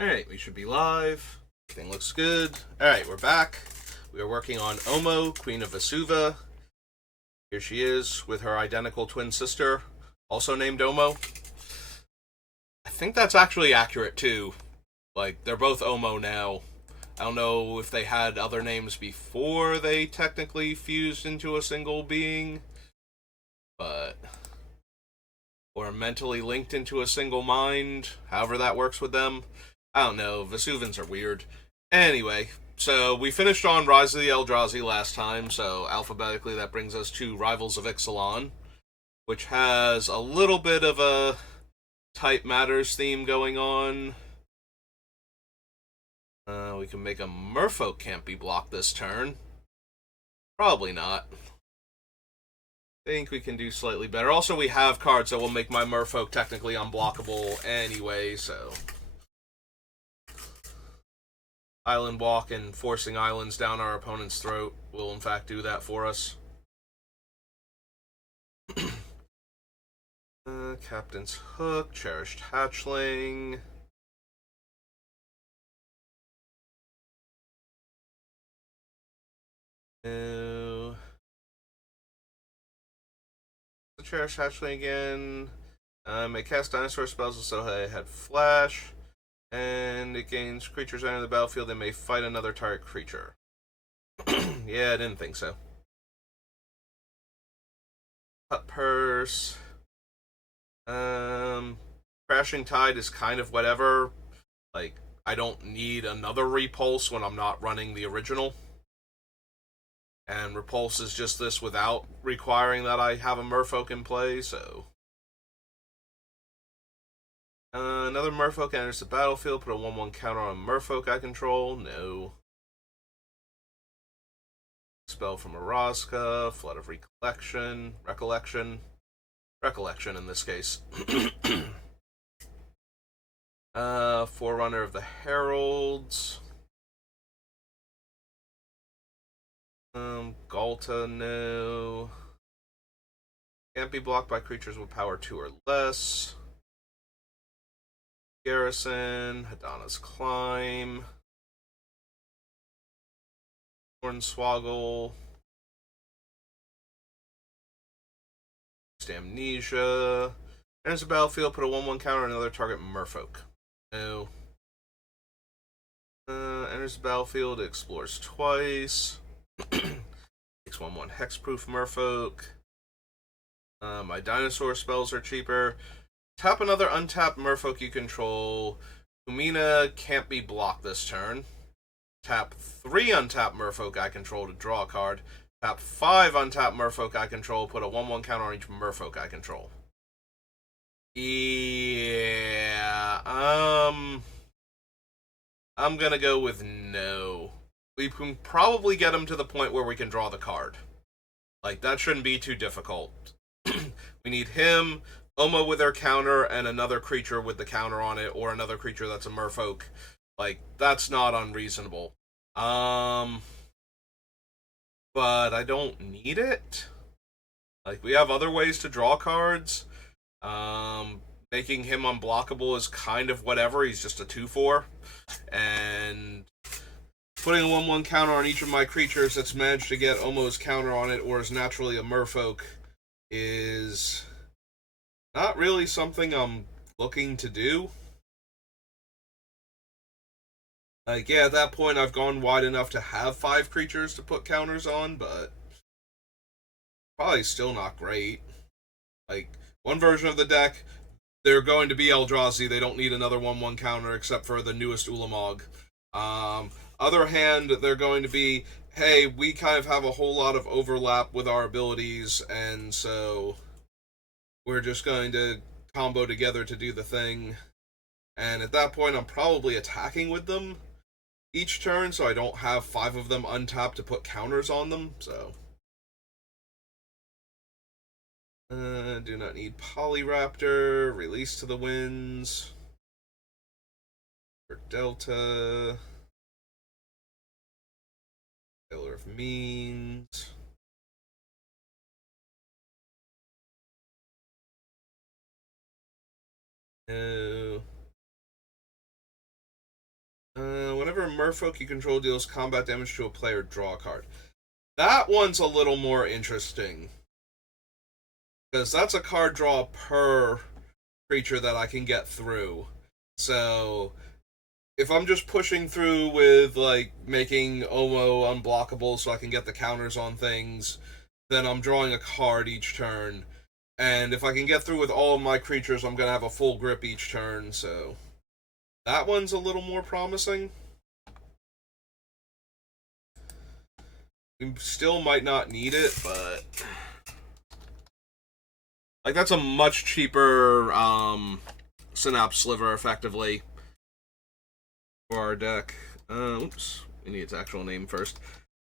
Alright, we should be live. Everything looks good. Alright, we're back. We are working on Omo, Queen of Vesuva. Here she is with her identical twin sister, also named Omo. I think that's actually accurate too. Like, they're both Omo now. I don't know if they had other names before they technically fused into a single being, but. Or mentally linked into a single mind, however that works with them. I don't know, Vesuvans are weird. Anyway, so we finished on Rise of the Eldrazi last time, so alphabetically that brings us to Rivals of Ixalan, which has a little bit of a Type Matters theme going on. We can make a Merfolk can't be blocked this turn. Probably not. I think we can do slightly better. Also, we have cards that will make my Merfolk technically unblockable anyway, so. Island Walk and forcing islands down our opponent's throat will in fact do that for us. Captain's Hook, Cherished Hatchling. No. The Cherished Hatchling again. May cast dinosaur spells until I had Flash. And it gains creatures enter the battlefield and may fight another target creature. Yeah, I didn't think so. Cut Purse. Crashing Tide is kind of whatever. Like, I don't need another Repulse when I'm not running the original. And Repulse is just this without requiring that I have a Merfolk in play, so. Another Merfolk enters the battlefield, put a 1/1 counter on a Merfolk I control. No. Spell from Araska, Flood of Recollection. Recollection in this case. Forerunner of the Heralds. Galta, no. Can't be blocked by creatures with power 2 or less. Garrison, Hadana's Climb. Hornswoggle. Amnesia. Enters the battlefield, put a 1/1 counter on another target Merfolk. No. Enters the battlefield, explores twice. Takes 1/1 Hexproof Merfolk. My dinosaur spells are cheaper. Tap another untapped Merfolk you control. Umina can't be blocked this turn. Tap 3 untapped Merfolk I control to draw a card. Tap 5 untapped Merfolk I control, put a 1/1 counter on each Merfolk I control. Yeah, I'm gonna go with no. We can probably get him to the point where we can draw the card. Like, that shouldn't be too difficult. We need him, Oma with their counter, and another creature with the counter on it, or another creature that's a Merfolk. Like, that's not unreasonable. But I don't need it. Like, we have other ways to draw cards. Making him unblockable is kind of whatever. He's just a 2/4. And putting a 1/1 counter on each of my creatures that's managed to get Omo's counter on it or is naturally a Merfolk is not really something I'm looking to do. Like, yeah, at that point I've gone wide enough to have 5 creatures to put counters on, but probably still not great. Like, one version of the deck, they're going to be Eldrazi. They don't need another 1/1 counter except for the newest Ulamog. Other hand, they're going to be, hey, we kind of have a whole lot of overlap with our abilities, and so we're just going to combo together to do the thing. And at that point, I'm probably attacking with them each turn, so I don't have 5 of them untapped to put counters on them, so. Do not need Polyraptor. Release to the winds. For Delta. Pillar of Means. No. whenever a merfolk you control deals combat damage to a player, draw a card. That one's a little more interesting. Because that's a card draw per creature that I can get through. So, if I'm just pushing through with, like, making Omo unblockable so I can get the counters on things, then I'm drawing a card each turn. And if I can get through with all of my creatures, I'm going to have a full grip each turn, so... that one's a little more promising. We still might not need it, but... like, that's a much cheaper, Synapse Sliver, effectively, for our deck. Oops. We need its actual name first.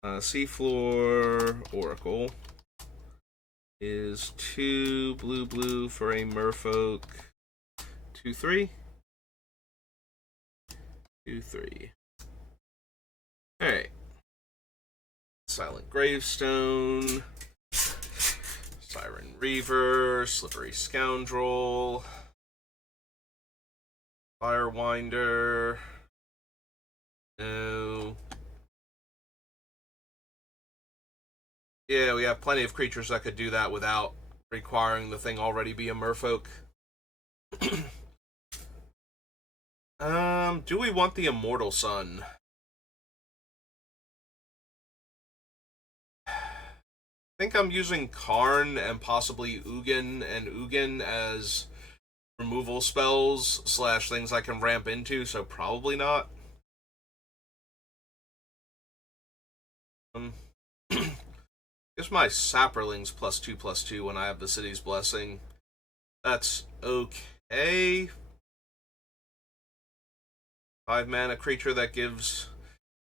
Seafloor Oracle is 2 blue for a merfolk. 2/3. 2/3. Alright. Silent Gravestone. Siren Reaver. Slippery Scoundrel. Firewinder. No. Yeah, we have plenty of creatures that could do that without requiring the thing already be a merfolk. Do we want the Immortal Sun? I think I'm using Karn and possibly Ugin and Ugin as removal spells / things I can ramp into, so probably not. Guess my Saproling's +2/+2 when I have the City's Blessing. That's okay. 5 mana creature that gives...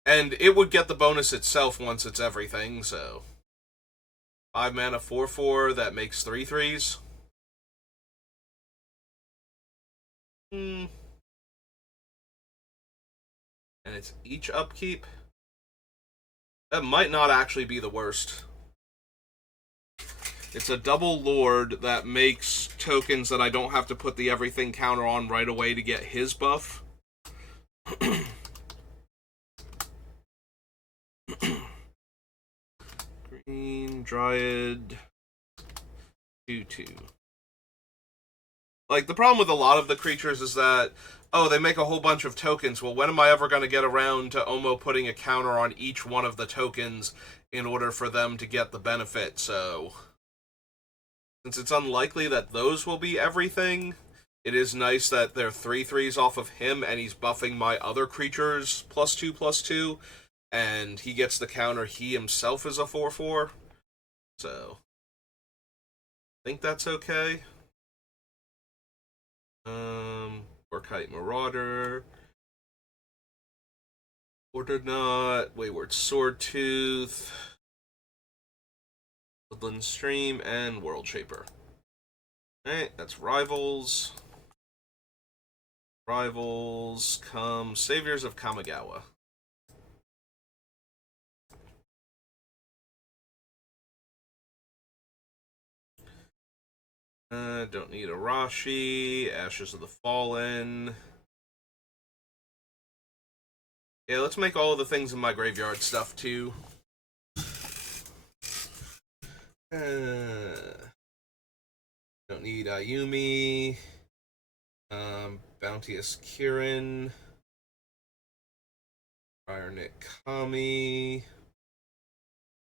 and it would get the bonus itself once it's everything, so... 5 mana 4/4 that makes 3/3s. And it's each upkeep. That might not actually be the worst. It's a double Lord that makes tokens that I don't have to put the everything counter on right away to get his buff. Green Dryad 2/2. Like, the problem with a lot of the creatures is that, oh, they make a whole bunch of tokens. Well, when am I ever going to get around to Omo putting a counter on each one of the tokens in order for them to get the benefit? So, since it's unlikely that those will be everything, it is nice that they're 3/3s off of him, and he's buffing my other creatures +2/+2, and he gets the counter. He himself is a 4/4. So, I think that's okay. Orkite Marauder. Ordered Knot, Wayward Swordtooth, Woodland Stream, and World Shaper. Alright, that's Rivals. Rivals come Saviors of Kamigawa. Don't need Arashi. Ashes of the Fallen. Yeah, let's make all of the things in my graveyard stuff, too. Don't need Ayumi. Bounteous Kirin. Ironit Kami.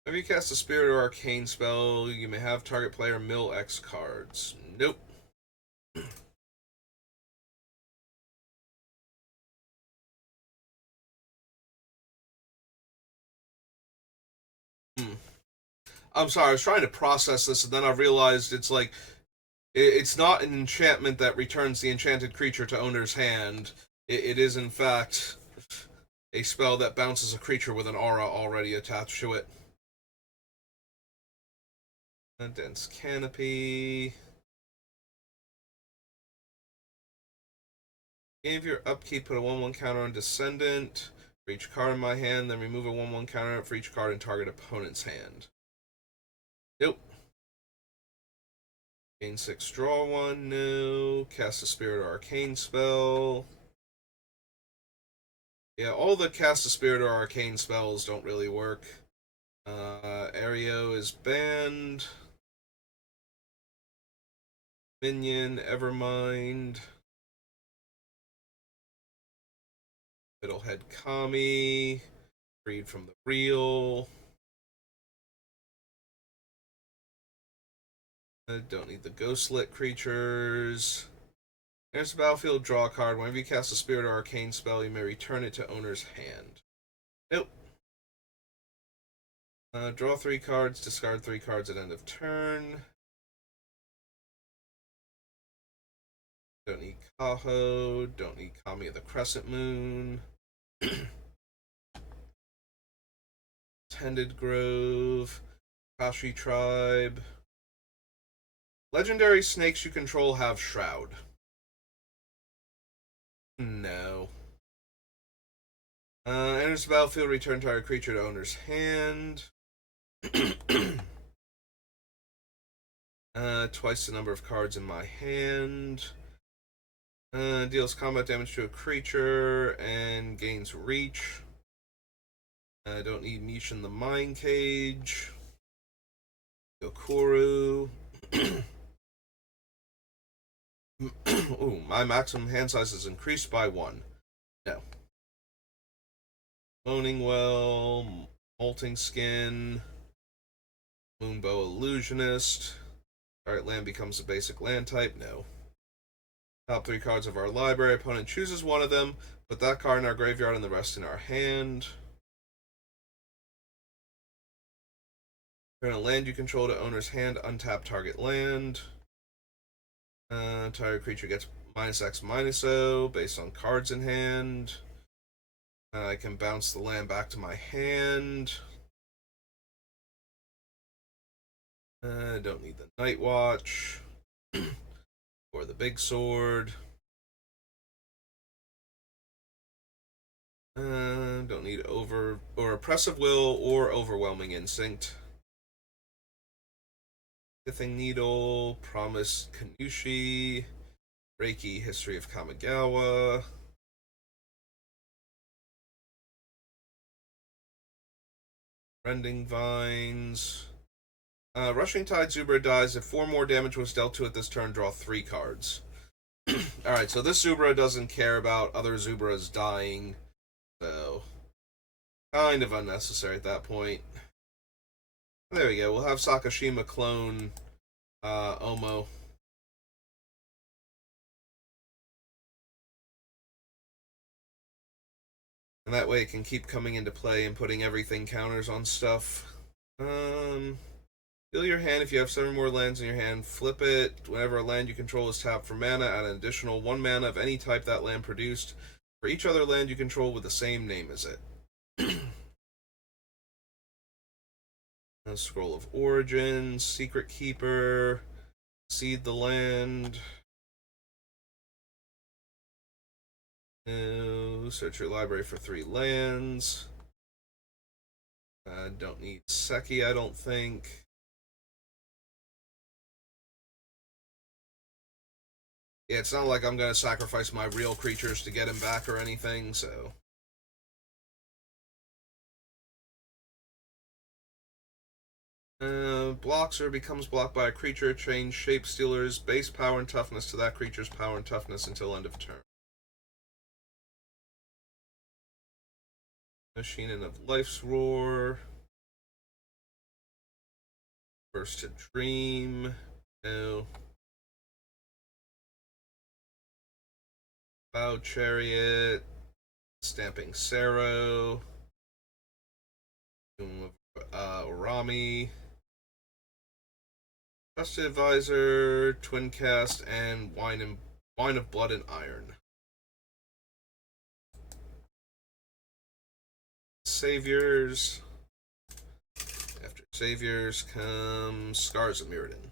Whenever you cast a Spirit or Arcane spell, you may have target player mill X cards. Nope. I'm sorry, I was trying to process this, and then I realized it's like, it's not an enchantment that returns the enchanted creature to owner's hand. It is, in fact, a spell that bounces a creature with an aura already attached to it. A Dense Canopy. Give your upkeep, put a 1/1 counter on Descendant for each card in my hand, then remove a 1/1 counter for each card in target opponent's hand. Nope. Gain 6, draw 1, no. Cast a Spirit or Arcane spell. Yeah, all the cast a spirit or arcane spells don't really work. Aereo is banned. Minion, Evermind. Fiddlehead Kami. Freed from the Real. I don't need the Ghostlit creatures. There's the battlefield, draw a card. Whenever you cast a spirit or arcane spell, you may return it to owner's hand. Nope. Draw 3 cards, discard 3 cards at end of turn. Don't need Kaho, don't need Kami of the Crescent Moon. Tended Grove, Kashi Tribe. Legendary snakes you control have Shroud. No. Enters the battlefield, return target creature to owner's hand. Twice the number of cards in my hand. Deals combat damage to a creature and gains reach. I don't need Mishin the Mind Cage. Yokuru. Ooh, my maximum hand size is increased by 1. No. Moaning Well, Molting Skin, Moonbow Illusionist. Target land becomes a basic land type. No. Top 3 cards of our library. Opponent chooses one of them. Put that card in our graveyard and the rest in our hand. Turn a land you control to owner's hand. Untap target land. Target creature gets -X/-0 based on cards in hand. I can bounce the land back to my hand. I don't need the Night Watch or the Big Sword. Don't need Oppressive Will or Overwhelming Instinct. Pithing Needle, Promise Kanushi, Reiki, History of Kamigawa. Rending Vines. Rushing Tide Zubra dies. If 4 more damage was dealt to it this turn, draw 3 cards. Alright, so this Zubra doesn't care about other Zubras dying, so kind of unnecessary at that point. There we go. We'll have Sakashima clone Omo. And that way it can keep coming into play and putting everything counters on stuff. Fill your hand if you have 7 more lands in your hand. Flip it. Whenever a land you control is tapped for mana, add an additional 1 mana of any type that land produced for each other land you control with the same name as it. Scroll of Origins, Secret Keeper, Seed the Land. Search your library for 3 lands. Don't need Seki, I don't think. Yeah, it's not like I'm going to sacrifice my real creatures to get him back or anything, so... Blocks or becomes blocked by a creature. Change shape stealer's base power and toughness to that creature's power and toughness until end of turn. Machine of Life's Roar. First to Dream. No. Bow Chariot. Stamping Sarrow. Orami. Trusted Advisor, Twin Cast, and Wine of Blood and Iron. Saviors. After Saviors comes Scars of Mirrodin.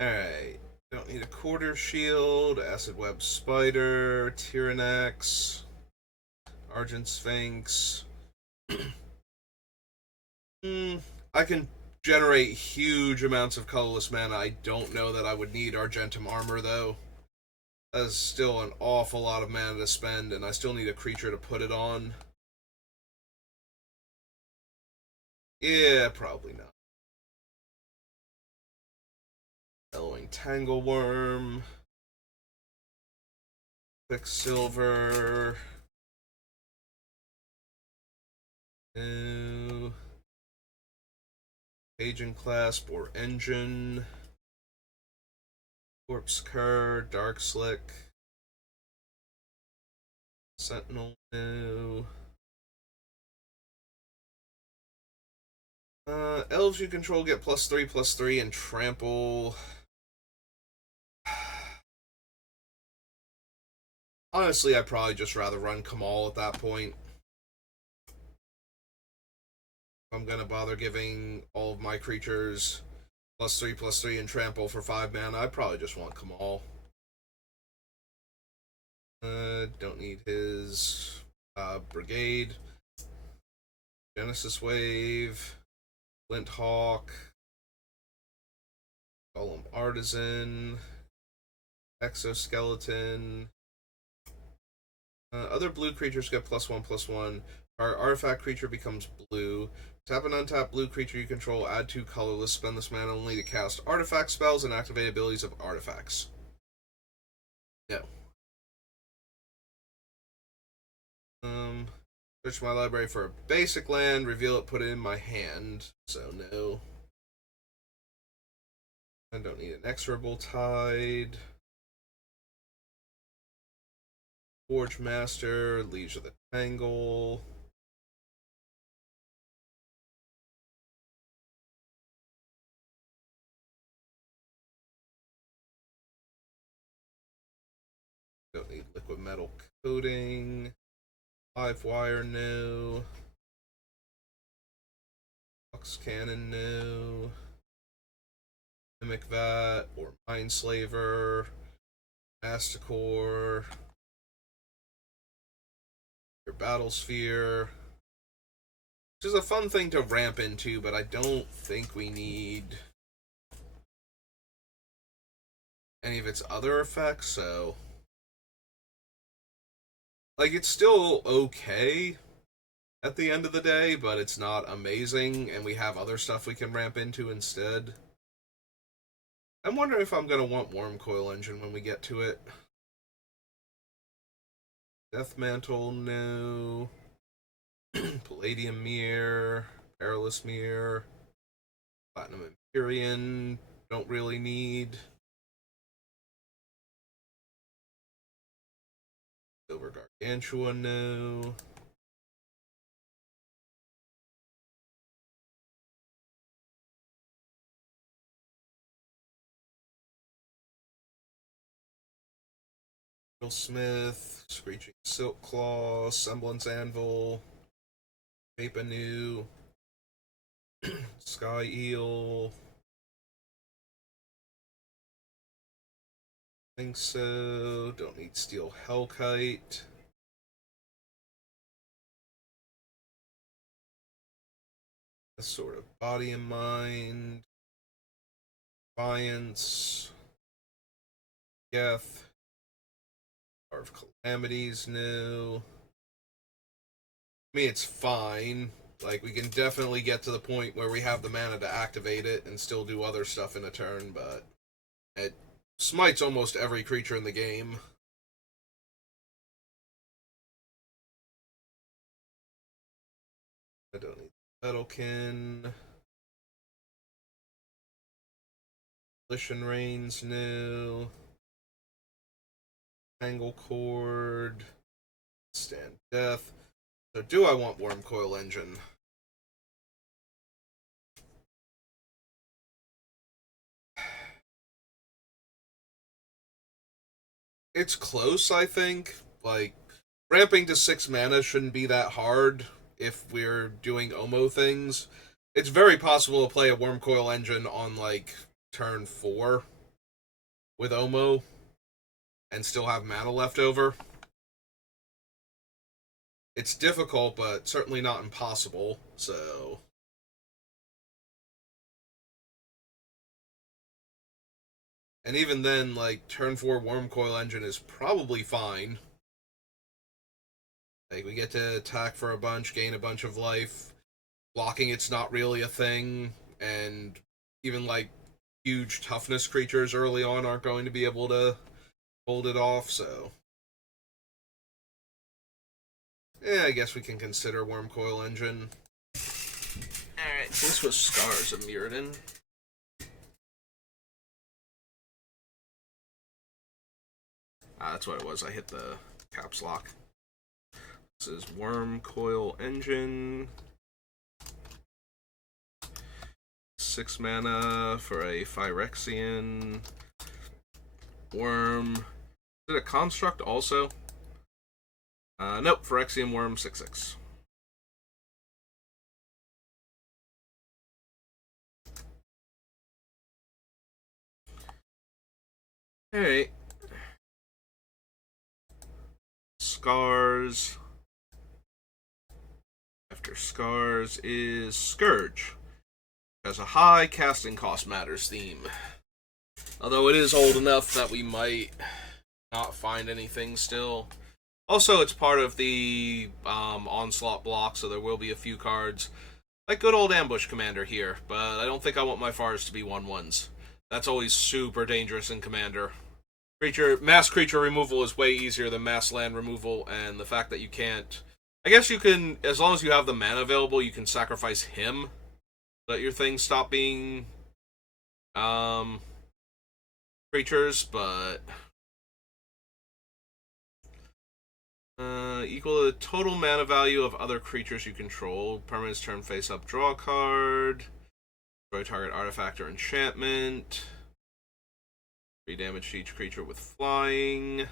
Alright. Don't need a Quarter Shield, Acid Web Spider, Tyrannax, Argent Sphinx. I can generate huge amounts of colorless mana. I don't know that I would need Argentum Armor, though. That's still an awful lot of mana to spend, and I still need a creature to put it on. Yeah, probably not. Bellowing Tangleworm. Quicksilver. No. Agent Clasp or Engine. Corpse Cur. Dark Slick. Sentinel. No. Elves you control get +3/+3 and trample. Honestly, I'd probably just rather run Kamal at that point. If I'm gonna bother giving all of my creatures +3/+3 and trample for 5 mana, I probably just want Kamal. Don't need his Brigade. Genesis Wave. Flint Hawk. Golem Artisan. Exoskeleton. Other blue creatures get +1/+1. Our artifact creature becomes blue. Tap an untapped blue creature you control, add 2 colorless, spend this mana only to cast artifact spells and activate abilities of artifacts. No. Search my library for a basic land, reveal it, put it in my hand. So no. I don't need an Inexorable Tide. Forge Master, Liege of the Tangle. Don't need Liquid Metal Coating. Live Wire, no. Flux Cannon, no. Mimic Vat or Mindslaver. Masticore. Your Battle Sphere. Which is a fun thing to ramp into, but I don't think we need any of its other effects, so. Like, it's still okay at the end of the day, but it's not amazing, and we have other stuff we can ramp into instead. I'm wondering if I'm going to want Wormcoil Engine when we get to it. Death Mantle, no. Palladium Mirror, Perilous Mirror, Platinum Empyrean, don't really need. Silver Gargantua, no. Smith, Screeching Silk Claw, Semblance Anvil, Ape-Anu, Sky Eel. Think so. Don't need Steel Hellkite. A sort of Body and Mind. Defiance. Geth. Of Calamities, no. I mean, it's fine. Like, we can definitely get to the point where we have the mana to activate it and still do other stuff in a turn, but it smites almost every creature in the game. I don't need Metalkin. Volition Reigns, no. Tangle Cord. Stand Death. So do I want Wormcoil Engine? It's close, I think. Like, ramping to 6 mana shouldn't be that hard if we're doing Omo things. It's very possible to play a Wormcoil Engine on, like, turn 4 with Omo and still have mana left over. It's difficult, but certainly not impossible, so. And even then, like, turn 4 Worm Coil Engine is probably fine. Like, we get to attack for a bunch, gain a bunch of life. Blocking it's not really a thing, and even, like, huge toughness creatures early on aren't going to be able to hold it off, so... Yeah, I guess we can consider Worm Coil Engine. Alright, this was Scars of Mirrodin. That's what it was. I hit the caps lock. This is Worm Coil Engine. 6 mana for a Phyrexian. Worm. Is it a construct also? Nope, Phyrexian Worm 6/6. Alright. Scars. After Scars is Scourge. It has a high casting cost matters theme. Although it is old enough that we might not find anything still. Also, it's part of the Onslaught block, so there will be a few cards. Like good old Ambush Commander here, but I don't think I want my Fars to be 1/1s. That's always super dangerous in Commander. Mass creature removal is way easier than mass land removal, and the fact that you can't... I guess you can, as long as you have the mana available, you can sacrifice him, so that your things stop being creatures, but... equal to the total mana value of other creatures you control. Permanent's turn face up, draw a card. Destroy target artifact or enchantment. 3 damage to each creature with flying.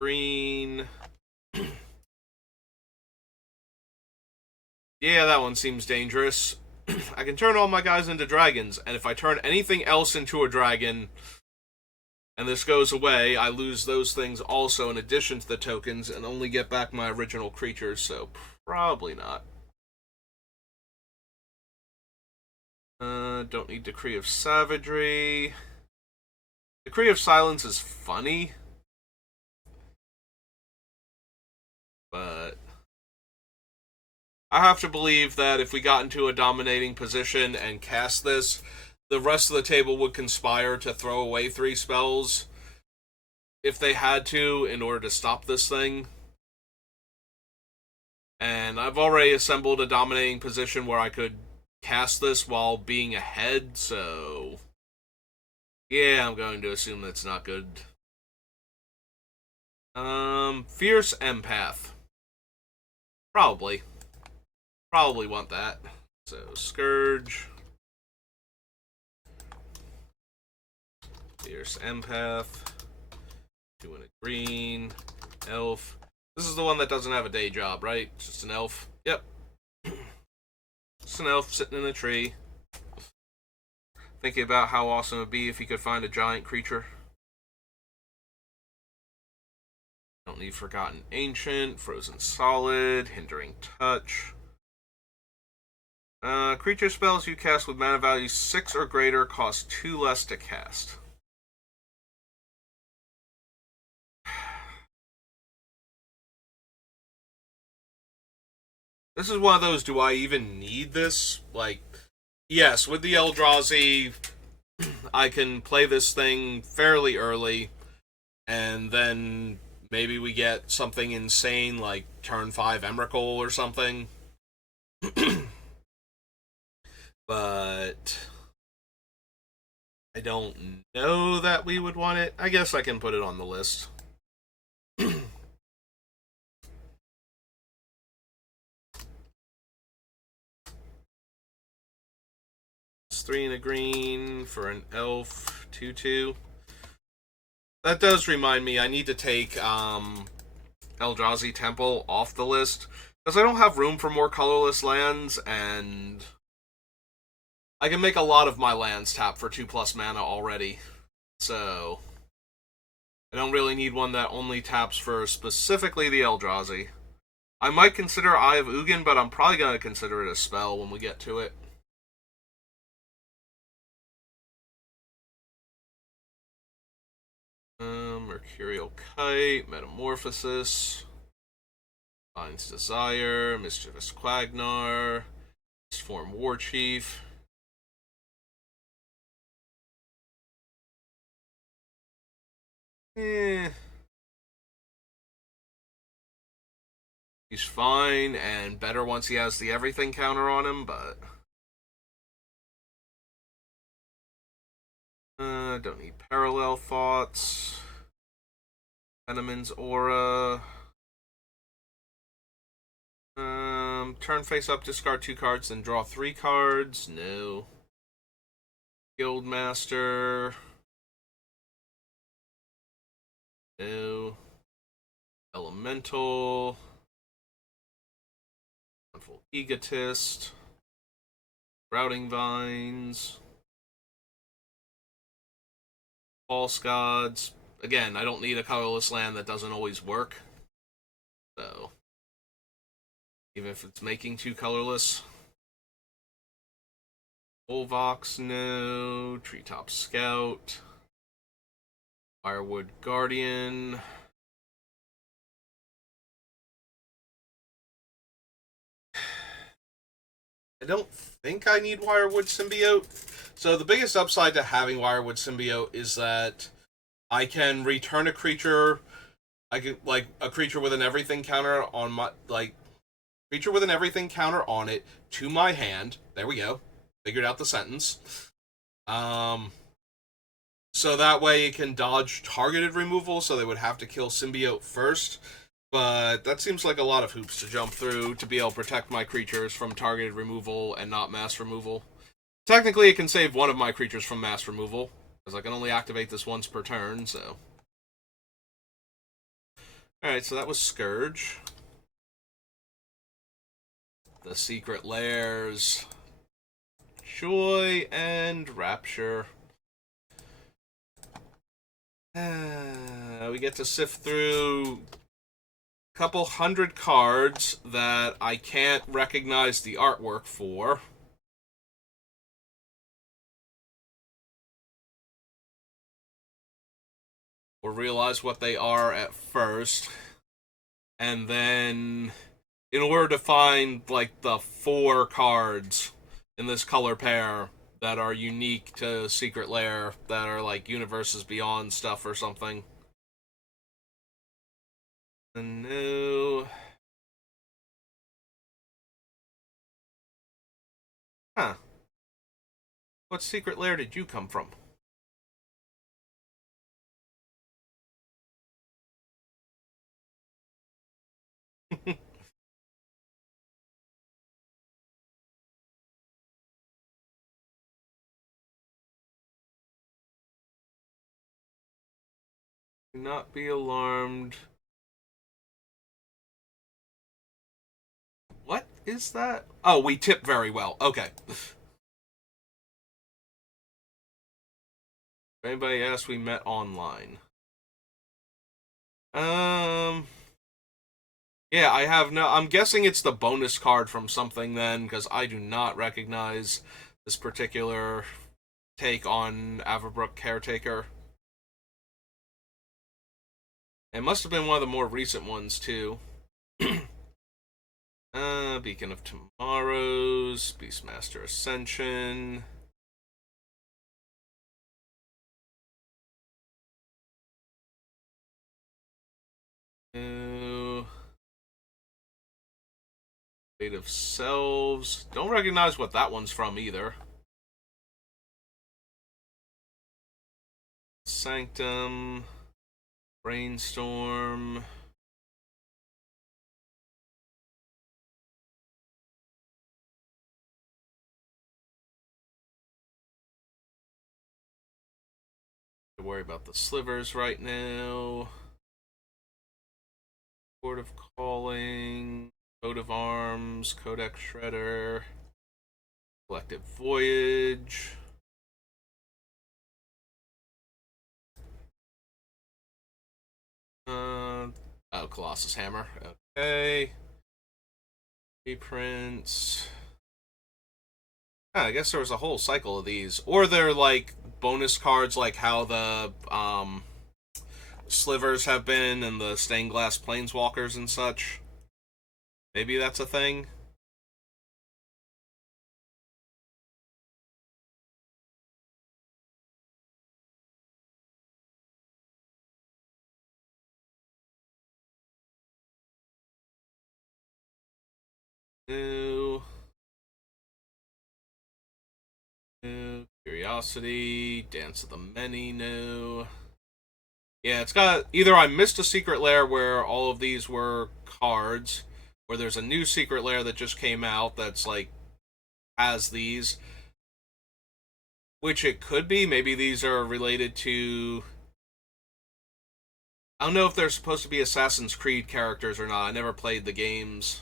Green. Yeah, that one seems dangerous. I can turn all my guys into dragons, and if I turn anything else into a dragon, and this goes away, I lose those things also in addition to the tokens, and only get back my original creatures, so probably not. Don't need Decree of Savagery. Decree of Silence is funny, but I have to believe that if we got into a dominating position and cast this, the rest of the table would conspire to throw away 3 spells if they had to in order to stop this thing. And I've already assembled a dominating position where I could cast this while being ahead, so... yeah, I'm going to assume that's not good. Fierce Empath. Probably. Probably want that. So, Scourge. Fierce Empath. 2 and a green. Elf. This is the one that doesn't have a day job, right? It's just an elf. Yep. Just an elf sitting in a tree. Thinking about how awesome it would be if he could find a giant creature. Don't need Forgotten Ancient, Frozen Solid, Hindering Touch. Creature spells you cast with mana value 6 or greater cost 2 less to cast. This is one of those, do I even need this? Like, yes, with the Eldrazi, I can play this thing fairly early, and then maybe we get something insane like turn 5 Emrakul or something. But I don't know that we would want it. I guess I can put it on the list. It's 3 and a green for an elf 2/2. That does remind me, I need to take Eldrazi Temple off the list, because I don't have room for more colorless lands, and I can make a lot of my lands tap for 2+ mana already, so I don't really need one that only taps for specifically the Eldrazi. I might consider Eye of Ugin, but I'm probably going to consider it a spell when we get to it. Mercurial Kite, Metamorphosis, Finds Desire, Mischievous Quagnar, Form War Chief. Eh. He's fine and better once he has the everything counter on him, but don't need Parallel Thoughts. Venom's Aura. Turn face up, discard 2 cards, then draw 3 cards. No. Guildmaster. No. Elemental. Full Egotist. Routing Vines. False Gods. Again, I don't need a colorless land that doesn't always work. So, even if it's making 2 colorless. Volvox, no. Treetop Scout. Firewood Guardian. I don't think I need Wirewood Symbiote. So the biggest upside to having Wirewood Symbiote is that I can return a creature. I can, like, a creature with an everything counter on my, creature with an everything counter on it to my hand. There we go. Figured out the sentence. So that way it can dodge targeted removal, so they would have to kill Symbiote first. But that seems like a lot of hoops to jump through to be able to protect my creatures from targeted removal and not mass removal. Technically, it can save one of my creatures from mass removal, because I can only activate this once per turn, so. Alright, so that was Scourge. The Secret Lairs. Joy and Rapture. We get to sift through couple hundred cards that I can't recognize the artwork for. Or realize what they are at first. And then, in order to find, like, the 4 cards in this color pair that are unique to Secret Lair, that are, like, Universes Beyond stuff or something. No. Huh. What Secret Lair did you come from? Do not be alarmed. What is that? Oh, we tip very well. Okay. If anybody asks, we met online. Yeah, I have no. I'm guessing it's the bonus card from something then, because I do not recognize this particular take on Averbrook Caretaker. It must have been one of the more recent ones too. Beacon of Tomorrows, Beastmaster Ascension. Fate of Selves. Don't recognize what that one's from either. Sanctum. Brainstorm. Don't worry about the slivers right now. Court of Calling. Coat of Arms. Codex Shredder. Collective Voyage. Oh, Colossus Hammer. Okay. Reprints. I guess there was a whole cycle of these. Or they're like bonus cards, like how the slivers have been and the stained glass planeswalkers and such. Maybe that's a thing. New. New. Curiosity. Dance of the Many. New. Yeah, it's got either I missed a secret lair where all of these were cards, or there's a new secret lair that just came out that's like has these, which it could be. Maybe these are related to. I don't know if they're supposed to be Assassin's Creed characters or not. I never played the games.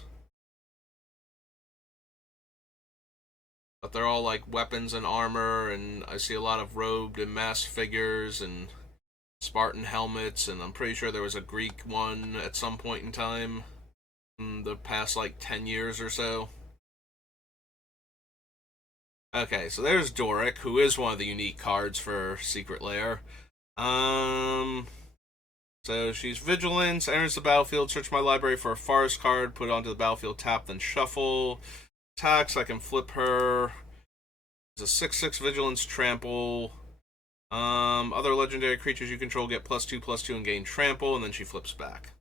But they're all like weapons and armor, and I see a lot of robed and masked figures and Spartan helmets, and I'm pretty sure there was a Greek one at some point in time in the past like 10 years or so. Okay, so there's Doric, who is one of the unique cards for Secret Lair. Um, so she's Vigilance, enters the battlefield, search my library for a forest card, put it onto the battlefield, tap, then shuffle. Attacks, I can flip her. It's a 6/6 Vigilance Trample. Other legendary creatures you control get +2/+2 and gain trample, and then she flips back.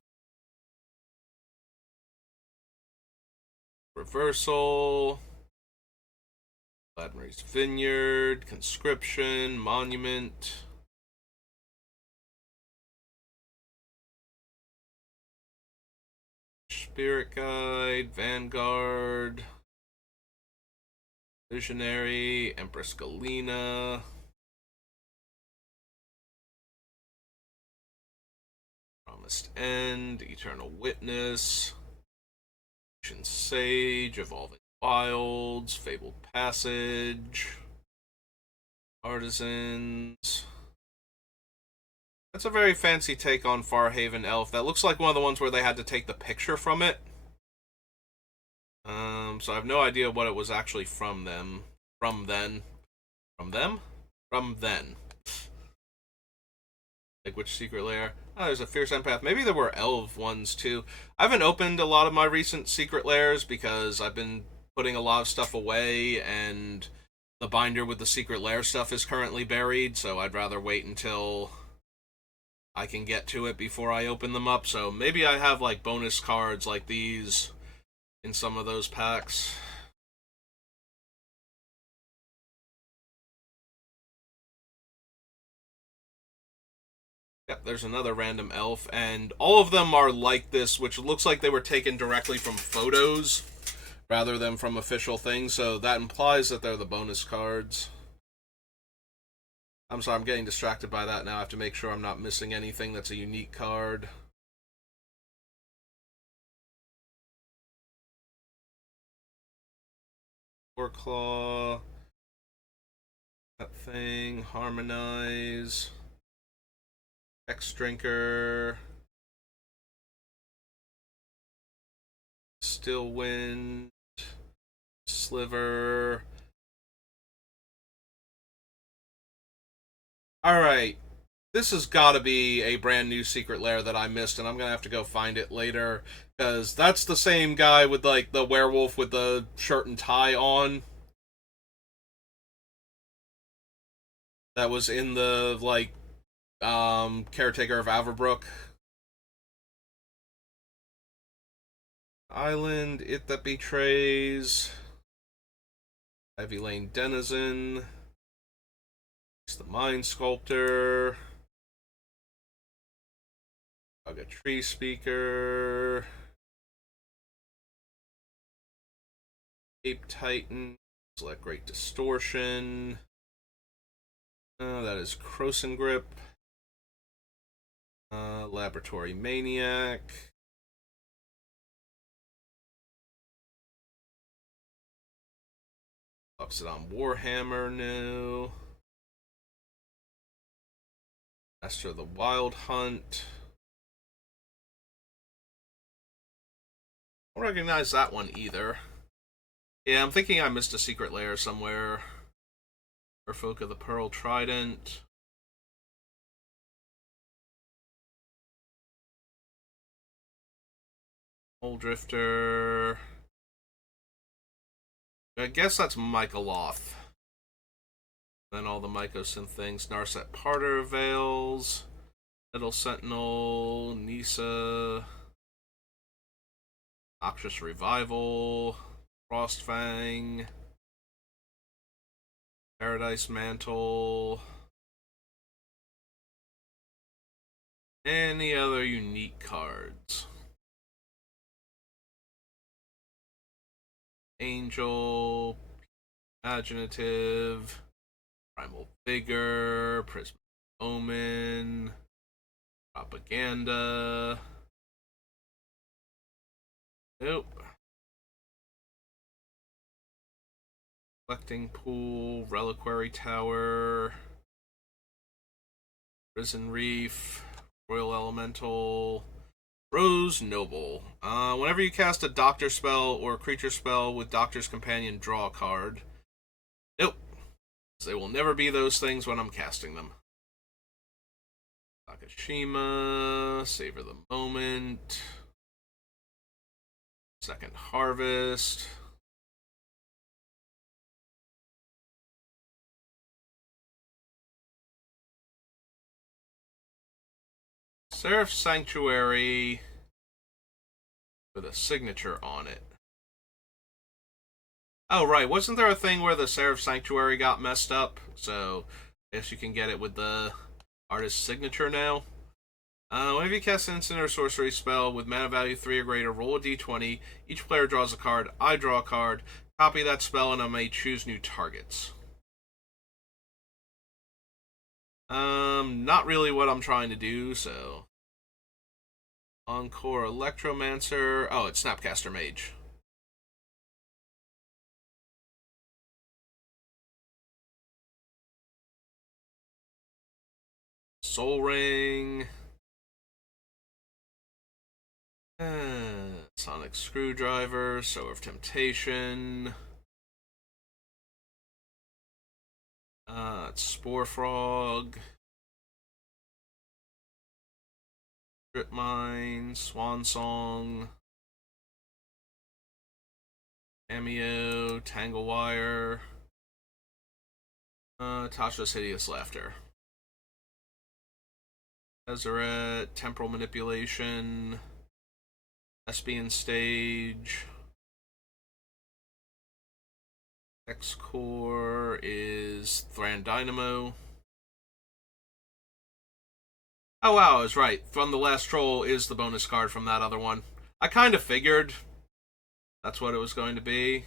Reversal. Vladimire's Vineyard, Conscription, Monument. Spirit Guide, Vanguard. Visionary, Empress Galena. Promised End, Eternal Witness. Ancient Sage, Evolving Wilds, Fabled Passage. Artisans. That's a very fancy take on Farhaven Elf. That looks like one of the ones where they had to take the picture from it. So I have no idea what it was actually from them. From then. From them? From then. Like which secret lair? Oh, there's a Fierce Empath. Maybe there were elf ones too. I haven't opened a lot of my recent secret lairs because I've been putting a lot of stuff away, and the binder with the secret lair stuff is currently buried, so I'd rather wait until I can get to it before I open them up. So maybe I have like bonus cards like these in some of those packs. Yep, there's another random elf, and all of them are like this, which looks like they were taken directly from photos rather than from official things, so that implies that they're the bonus cards. I'm sorry, I'm getting distracted by that now. I have to make sure I'm not missing anything that's a unique card. Warclaw. That thing. Harmonize. X-Drinker. Still Wind. Sliver. Alright. This has got to be a brand new secret lair that I missed, and I'm going to have to go find it later, because that's the same guy with, like, the werewolf with the shirt and tie on. That was in the, like, Caretaker of Averbrook. Island, It That Betrays. Ivy Lane Denizen. It's the Mind Sculptor. Saga Tree Speaker. Ape Titan. Select Great Distortion. That is Croson Grip. Laboratory Maniac. Oxidon Warhammer new. Master of the Wild Hunt. I don't recognize that one either. Yeah, I'm thinking I missed a secret lair somewhere. Or Folk of the Pearl Trident. Old Drifter. I guess that's Mycoloth. Then all the Mycosynth things. Narset Parter Veils. Metal Sentinel. Nisa. Noxious Revival. Frostfang. Paradise Mantle. Any other unique cards? Angel. Imaginative. Primal Vigor. Prismatic Omen. Propaganda. Nope. Collecting Pool, Reliquary Tower, Risen Reef, Royal Elemental, Rose Noble. Whenever you cast a Doctor spell or a creature spell with Doctor's Companion, draw a card. Nope. They will never be those things when I'm casting them. Takashima, Savor the Moment, Second Harvest. Seraph Sanctuary with a signature on it. Oh, right. Wasn't there a thing where the Seraph Sanctuary got messed up? So, I guess you can get it with the artist's signature now. Whenever you cast an instant or sorcery spell with mana value 3 or greater, roll a d20. Each player draws a card. I draw a card. Copy that spell, and I may choose new targets. Not really what I'm trying to do, so... Encore Electromancer. Oh, it's Snapcaster Mage. Soul Ring. Sonic Screwdriver. Sower of Temptation. It's Spore Frog. Strip Mine, Swan Song, Cameo, Tangle Wire, Tasha's Hideous Laughter, Deseret, Temporal Manipulation, Espion Stage, X-Core is Thran Dynamo. Oh wow, I was right. From the Last Troll is the bonus card from that other one. I kind of figured that's what it was going to be.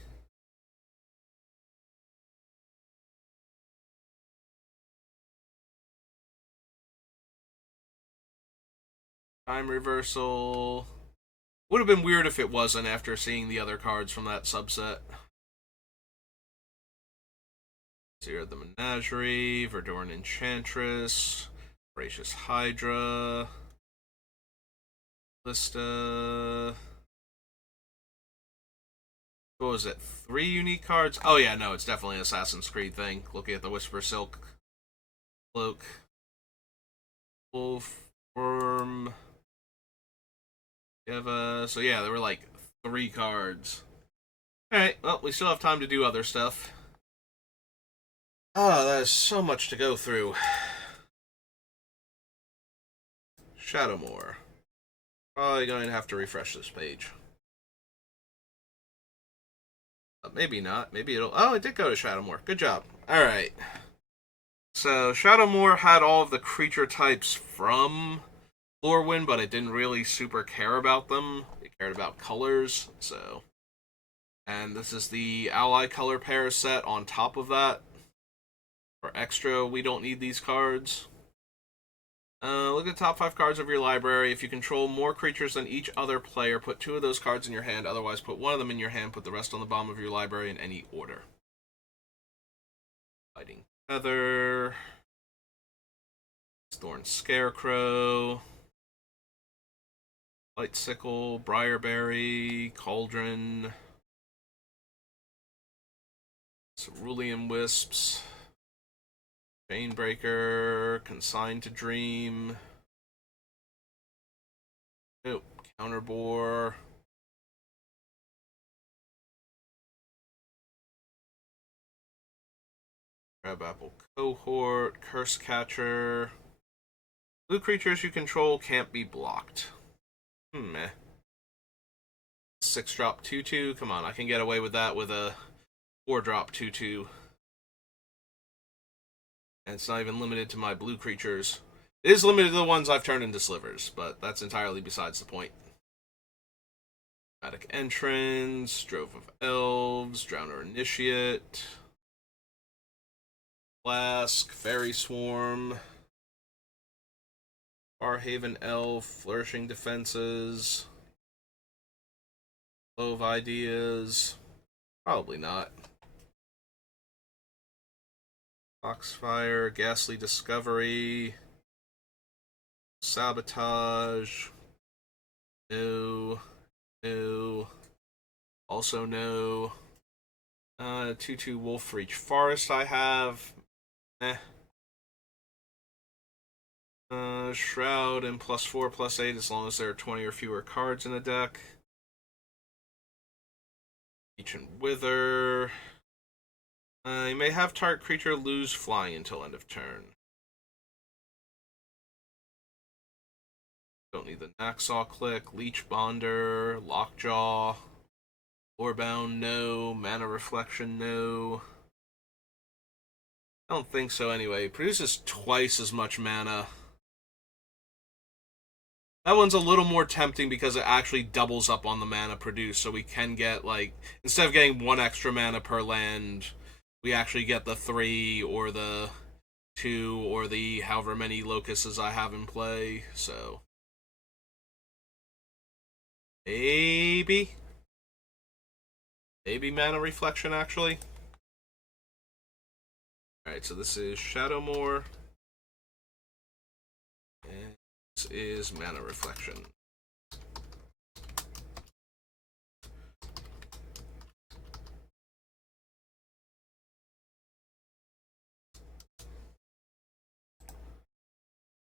Time Reversal. Would have been weird if it wasn't after seeing the other cards from that subset. Seer of the Menagerie, Verdoran Enchantress, Voracious Hydra, Lista. What was it? 3 unique cards? Oh yeah, no, it's definitely an Assassin's Creed thing. Looking at the Whisper Silk Cloak. Wolf, Worm. So yeah, there were like 3 cards. Alright, well, we still have time to do other stuff. Ah, that is so much to go through. Shadowmoor. Probably going to have to refresh this page. Maybe not. Maybe it'll... Oh, it did go to Shadowmoor. Good job. Alright. So, Shadowmoor had all of the creature types from Lorwyn, but it didn't really super care about them. It cared about colors, so... And this is the ally color pair set on top of that. For extra, we don't need these cards. Look at the top 5 cards of your library. If you control more creatures than each other player, put 2 of those cards in your hand. Otherwise, put 1 of them in your hand. Put the rest on the bottom of your library in any order. Fighting Feather. Thorn Scarecrow. Light Sickle. Briarberry. Cauldron. Cerulean Wisps. Chainbreaker, Consigned to Dream. Nope. Counterbore. Crabapple Cohort, Curse Catcher. Blue creatures you control can't be blocked. Eh. 6-drop 2/2. Come on, I can get away with that with a 4-drop 2/2. And it's not even limited to my blue creatures. It is limited to the ones I've turned into slivers, but that's entirely besides the point. Dramatic Entrance, Drove of Elves, Drowner Initiate, Flask, Fairy Swarm, Farhaven Elf, Flourishing Defenses, Flow of Ideas. Probably not. Foxfire, Ghastly Discovery, Sabotage, no, no, also no. 2/2 Wolfreach Forest I have. Shroud and +4/+8 as long as there are 20 or fewer cards in the deck. Ancient Wither. You may have target creature lose flying until end of turn. Don't need the Naxaw Click, Leech Bonder, Lockjaw, Warbound, no. Mana Reflection, no. I don't think so anyway. It produces twice as much mana. That one's a little more tempting because it actually doubles up on the mana produced, so we can get, like, instead of getting 1 extra mana per land, we actually get the 3 or the 2 or the however many locusts I have in play, so. Maybe Mana Reflection, actually. Alright, so this is Shadowmoor. And this is Mana Reflection.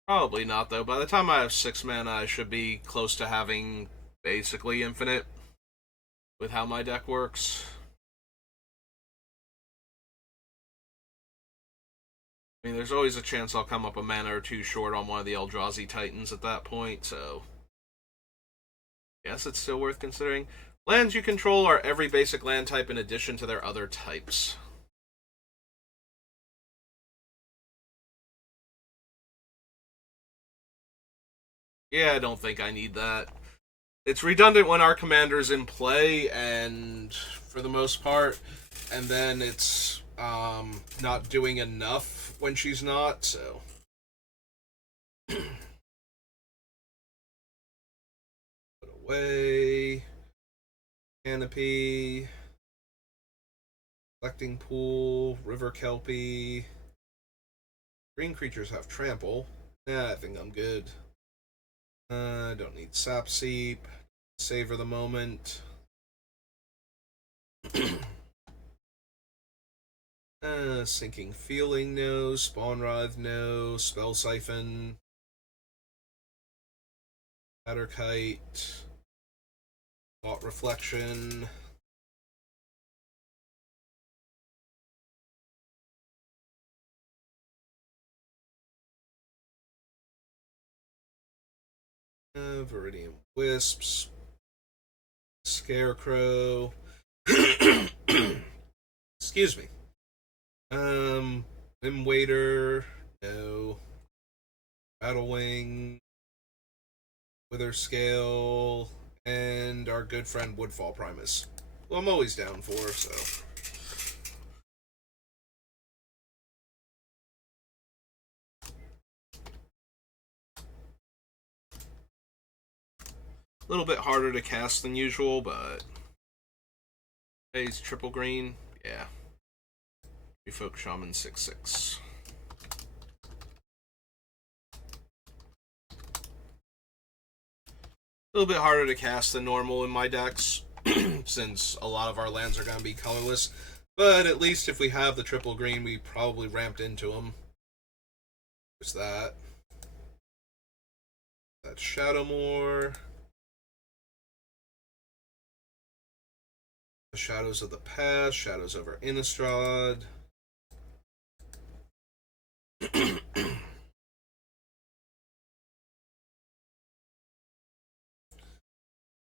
Probably not, though. By the time I have 6 mana, I should be close to having basically infinite with how my deck works. I mean, there's always a chance I'll come up a mana or 2 short on one of the Eldrazi Titans at that point, so. Yes, it's still worth considering. Lands you control are every basic land type in addition to their other types. Yeah, I don't think I need that. It's redundant when our commander's in play, and for the most part, and then it's not doing enough when she's not, so. Put away. Canopy. Collecting Pool. River Kelpie. Green creatures have trample. Yeah, I think I'm good. Don't need Sap Seep. Savor the moment. Sinking Feeling, no. Spawn Writhe, no. Spell Siphon. Batterkite. Thought Reflection. Viridian Wisps. Scarecrow. Excuse me. Limb Waiter. No. Battlewing. Wither Scale. And our good friend Woodfall Primus. Who I'm always down for, so. A little bit harder to cast than usual, but. Hey, he's triple green. Yeah. Refolk Shaman 6/6. A little bit harder to cast than normal in my decks, since a lot of our lands are going to be colorless. But at least if we have the triple green, we probably ramped into them. There's that. That's Shadowmoor. The Shadows of the Past, Shadows over Innistrad.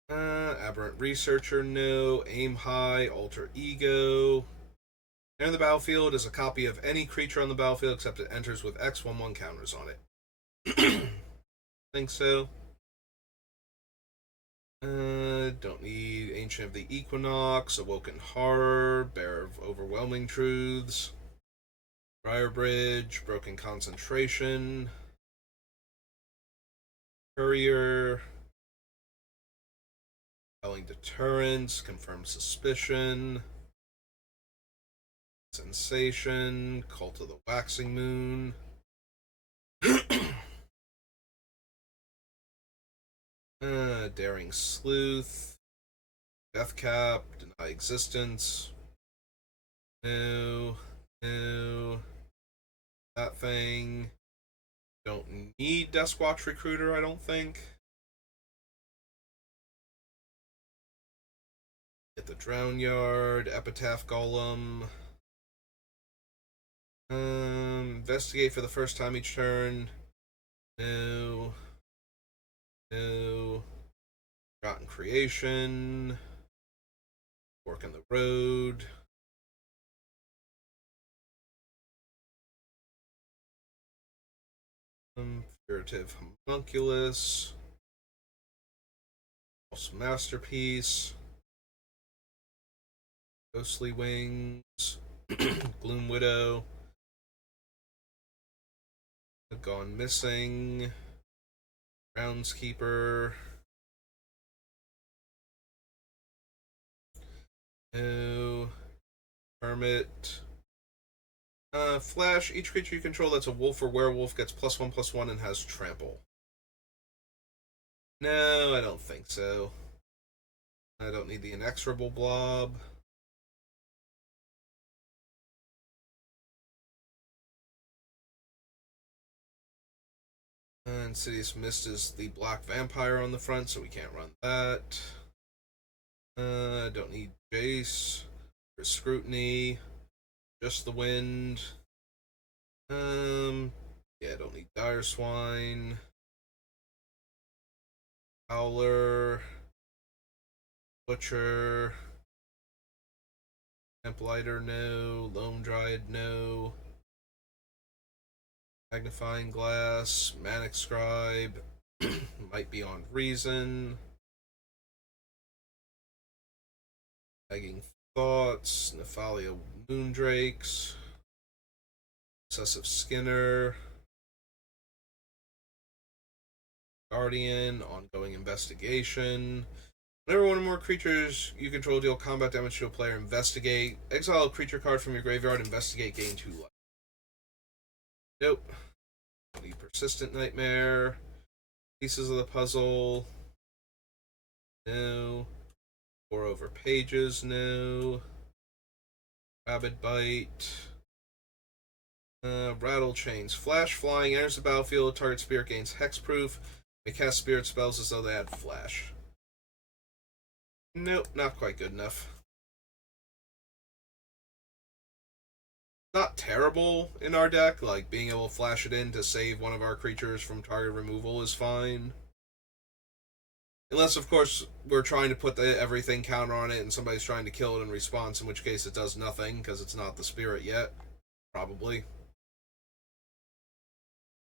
Aberrant Researcher, no. Aim High, Alter Ego. Enter the battlefield is a copy of any creature on the battlefield except it enters with X11 counters on it. Think so. Don't need Ancient of the Equinox, Awoken Horror, Bearer of Overwhelming Truths, Briar Bridge, Broken Concentration, Courier, Compelling Deterrence, Confirm Suspicion, Sensation, Cult of the Waxing Moon. Daring Sleuth, Death Cap, Deny Existence. No, no. That thing. Don't need Desk Watch Recruiter, I don't think. Get the Drown Yard, Epitaph Golem. Investigate for the first time each turn. No. No. Rotten Creation. Fork in the Road. Figurative Homunculus. False Masterpiece. Ghostly Wings. Gloom Widow. Gone Missing. Groundskeeper. No. Hermit. Flash. Each creature you control that's a wolf or werewolf gets +1/+1 and has trample. No, I don't think so. I don't need the Inexorable Blob. Insidious Mist is the black vampire on the front, so we can't run that. Don't need Jace. For Scrutiny. Just the Wind. Yeah, don't need Dire Swine. Howler. Butcher. Lamplighter, no. Loam Dryad, no. Magnifying Glass. Manic Scribe. Might be on Reason. Lagging Thoughts. Nephalia Moondrakes. Obsessive Skinner. Guardian. Ongoing Investigation. Whenever one or more creatures you control deal combat damage to a player, investigate. Exile a creature card from your graveyard, investigate, gain 2 life. Nope. Need Persistent Nightmare. Pieces of the Puzzle. No. 4 over Pages, no. Rabid Bite. Rattle Chains. Flash Flying enters the battlefield. Target spirit gains Hexproof. May cast spirit spells as though they had Flash. Nope, not quite good enough. Not terrible in our deck, like being able to flash it in to save one of our creatures from target removal is fine. Unless, of course, we're trying to put the everything counter on it and somebody's trying to kill it in response, in which case it does nothing because it's not the spirit yet. Probably.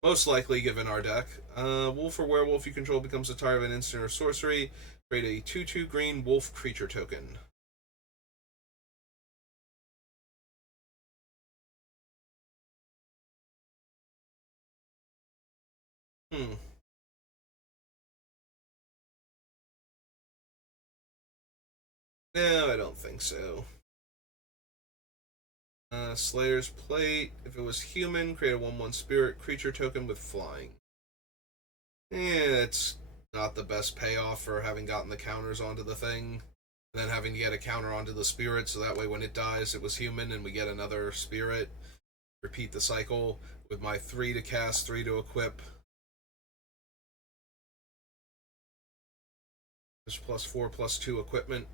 Most likely, given our deck. Wolf or werewolf you control becomes a target of an instant or sorcery. Create a 2/2 green wolf creature token. No, I don't think so. Slayer's Plate. If it was human, create a 1/1 spirit creature token with flying. It's not the best payoff for having gotten the counters onto the thing. And then having to get a counter onto the spirit, so that way when it dies, it was human and we get another spirit. Repeat the cycle with my 3 to cast, 3 to equip. There's +4/+2 equipment.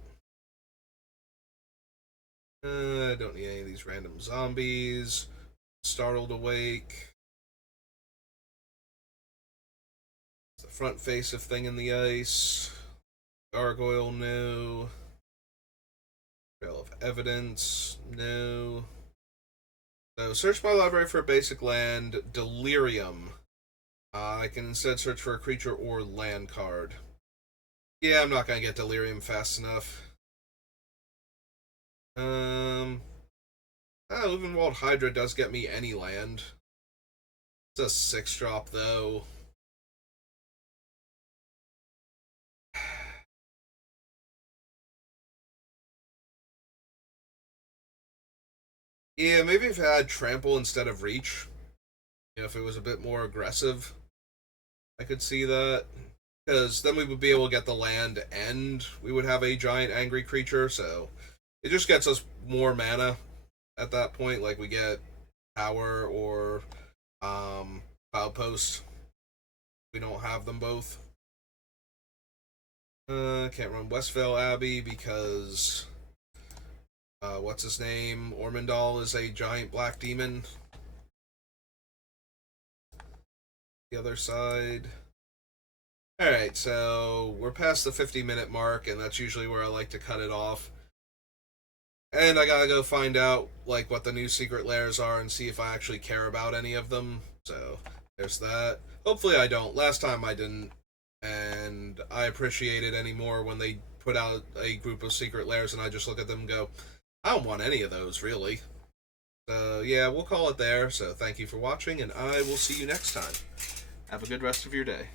I don't need any of these random zombies. Startled Awake. front face of Thing in the Ice. Gargoyle, no. Trail of Evidence, no. So search my library for a basic land. Delirium. I can instead search for a creature or land card. Yeah, I'm not going to get Delirium fast enough. Living Hydra does get me any land. It's a 6-drop, though. Yeah, maybe if it had Trample instead of Reach. You know, if it was a bit more aggressive, I could see that. Because then we would be able to get the land and we would have a giant angry creature, so it just gets us more mana at that point. Like, we get Power or Cloud Post. We don't have them both. Can't run Westvale Abbey because what's his name? Ormondal is a giant black demon. The other side. Alright, so we're past the 50-minute mark, and that's usually where I like to cut it off. And I gotta go find out, like, what the new secret lairs are and see if I actually care about any of them. So, there's that. Hopefully I don't. Last time I didn't. And I appreciate it anymore when they put out a group of secret lairs and I just look at them and go, I don't want any of those, really. So, yeah, we'll call it there. So, thank you for watching, and I will see you next time. Have a good rest of your day.